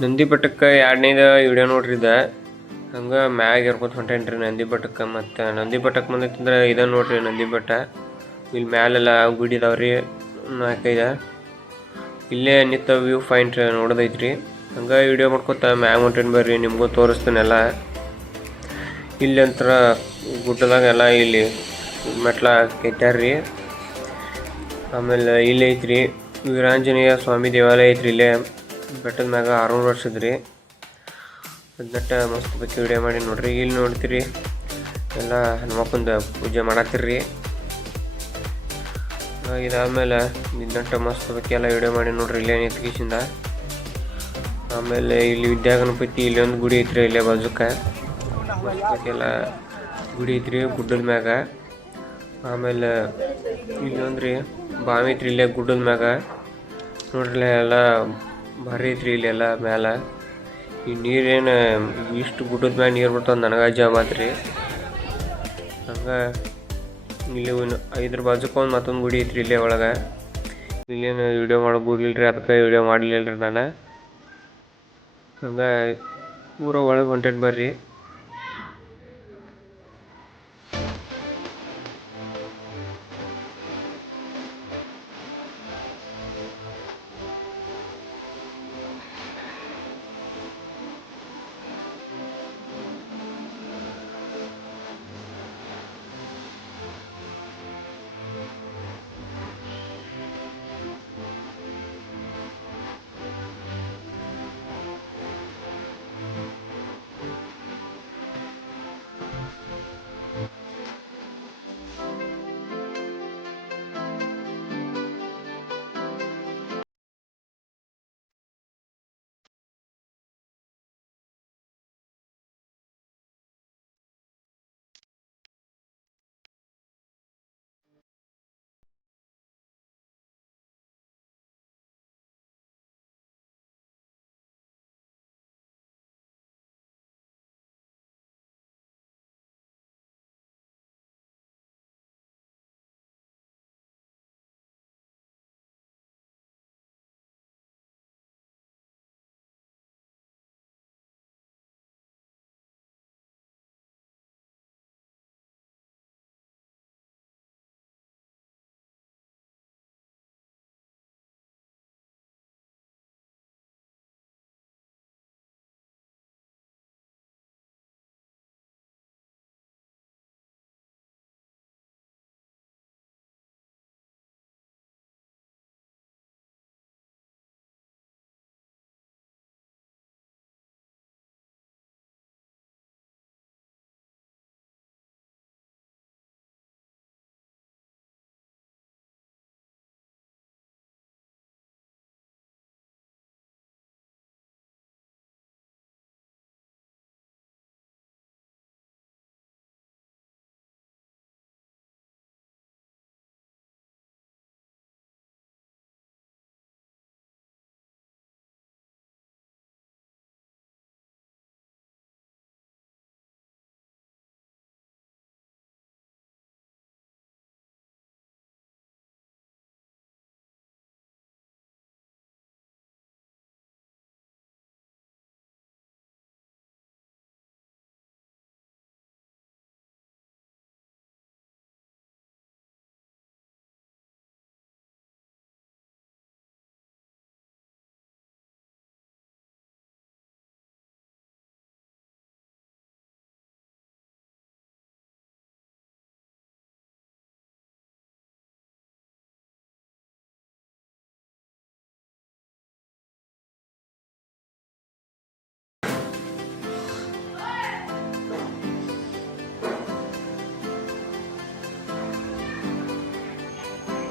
ನಂದಿ ಬೆಟ್ಟಕ್ಕೆ ಎರಡನೇದು ವಿಡಿಯೋ ನೋಡ್ರಿ ಇದು. ಹಂಗೆ ಮ್ಯಾಗ ಇರ್ಬೋದು ಹೊಂಟೇನ್ರಿ ನಂದಿ ಬೆಟ್ಟಕ್ಕೆ. ಮತ್ತು ನಂದಿ ಬೆಟ್ಟಕ್ಕೆ ಬಂದೈತಂದ್ರೆ ಇದನ್ನು ನೋಡ್ರಿ ನಂದಿ ಬೆಟ್ಟ. ಇಲ್ಲಿ ಮ್ಯಾಲೆಲ್ಲ ಗುಡಿ ಇದಾವ್ರಿ 4-5. ಇಲ್ಲೇ ನಿಂತ ವ್ಯೂ ಪಾಯಿಂಟ್ ನೋಡೋದೈತ್ರಿ. ಹಂಗೆ ವಿಡಿಯೋ ಮಾಡ್ಕೊತ ಮ್ಯಾಗ ಹೊಂಟೇನಿ ಬರ್ರಿ, ನಿಮಗೂ ತೋರಿಸ್ತೀನೆಲ್ಲ. ಇಲ್ಲಿ ಒಂಥರ ಗುಡ್ಡದಾಗೆಲ್ಲ ಇಲ್ಲಿ ಮೆಟ್ಲ ಕೆತ್ತಾರ್ರಿ. ಆಮೇಲೆ ಇಲ್ಲಿ ಐತ್ರಿ ವೀರಾಂಜನೇಯ ಸ್ವಾಮಿ ದೇವಾಲಯ ಐತ್ರಿ. ಇಲ್ಲೇ ಬೆಟ್ಟದ ಮ್ಯಾಗ 600 ವರ್ಷದ್ರಿ. ಅದನ್ನಟ್ಟ ಮಸ್ತ್ ಬಗ್ಗೆ ವಿಡಿಯೋ ಮಾಡಿ ನೋಡ್ರಿ. ಇಲ್ಲಿ ನೋಡ್ತೀರಿ ಎಲ್ಲ ಹನುಮಪ್ಪಂದು ಪೂಜೆ ಮಾಡತ್ತಿರ್ರಿ. ಇದಾದ್ಮೇಲೆ ಇದನ್ನಟ್ಟ ಮಸ್ತ್ ಬಗ್ಗೆ ಎಲ್ಲ ವಿಡಿಯೋ ಮಾಡಿ ನೋಡ್ರಿ ಇಲ್ಲೇ ನಿಂತ್ಕಿಸಿಂದ. ಆಮೇಲೆ ಇಲ್ಲಿ ವಿದ್ಯಾಗಣಪತಿ ಇಲ್ಲಿ ಒಂದು ಗುಡಿ ಐತ್ರಿ ಇಲ್ಲೇ ಬಾಜುಕ. ಮಸ್ತ್ ಎಲ್ಲ ಗುಡಿ ಐತ್ರಿ ಗುಡ್ಡದ ಮ್ಯಾಗ. ಆಮೇಲೆ ಇಲ್ಲಿ ಒಂದ್ರಿ ಬಾವಿ ಐತ್ರಿ ಇಲ್ಲೇ ಗುಡ್ಡದ ಮ್ಯಾಗ ನೋಡ್ರಿ. ಎಲ್ಲ ಭಾರಿ ಐತ್ರಿ ಇಲ್ಲೆಲ್ಲ ಮ್ಯಾಲ. ಈ ನೀರೇನು ಇಷ್ಟು ಗುಡ್ಡದ ಮ್ಯಾಗ ನೀರು ಬಿಡ್ತಾವ ನನಗೆ ಜಾಬಾತ್ರಿ. ಹಂಗೆ ಇಲ್ಲಿ 5 ಬಾಜುಕ ಒಂದು ಮತ್ತೊಂದು ಗುಡಿ ಐತ್ರಿ ಇಲ್ಲೇ ಒಳಗೆ. ಇಲ್ಲೇನು ವಿಡಿಯೋ ಮಾಡ್ಬೋದಿಲ್ರಿ, ಅದಕ್ಕೆ ವಿಡಿಯೋ ಮಾಡಲಿಲ್ಲರಿ ನಾನು. ಹಂಗೆ ಊರ ಒಳಗೆ ಹೊಂಟೇನಿ ಬರ್ರಿ.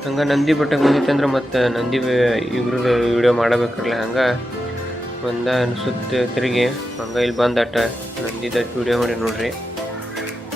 ಹಂಗೆ ನಂದಿ ಬೆಟ್ಟಕ್ಕೆ ಬಂದಿತ್ತಂದ್ರೆ ಮತ್ತು ನಂದಿ ಇವ್ರದ್ದು ವಿಡಿಯೋ ಮಾಡಬೇಕ್ರಲ್ಲ. ಹಂಗೆ ಸುತ್ತ ತಿರುಗಿ ಹಂಗೆ ಇಲ್ಲಿ ಬಂದಟ್ಟ ನಂದಿದ ವಿಡಿಯೋ ಮಾಡಿ ನೋಡ್ರಿ.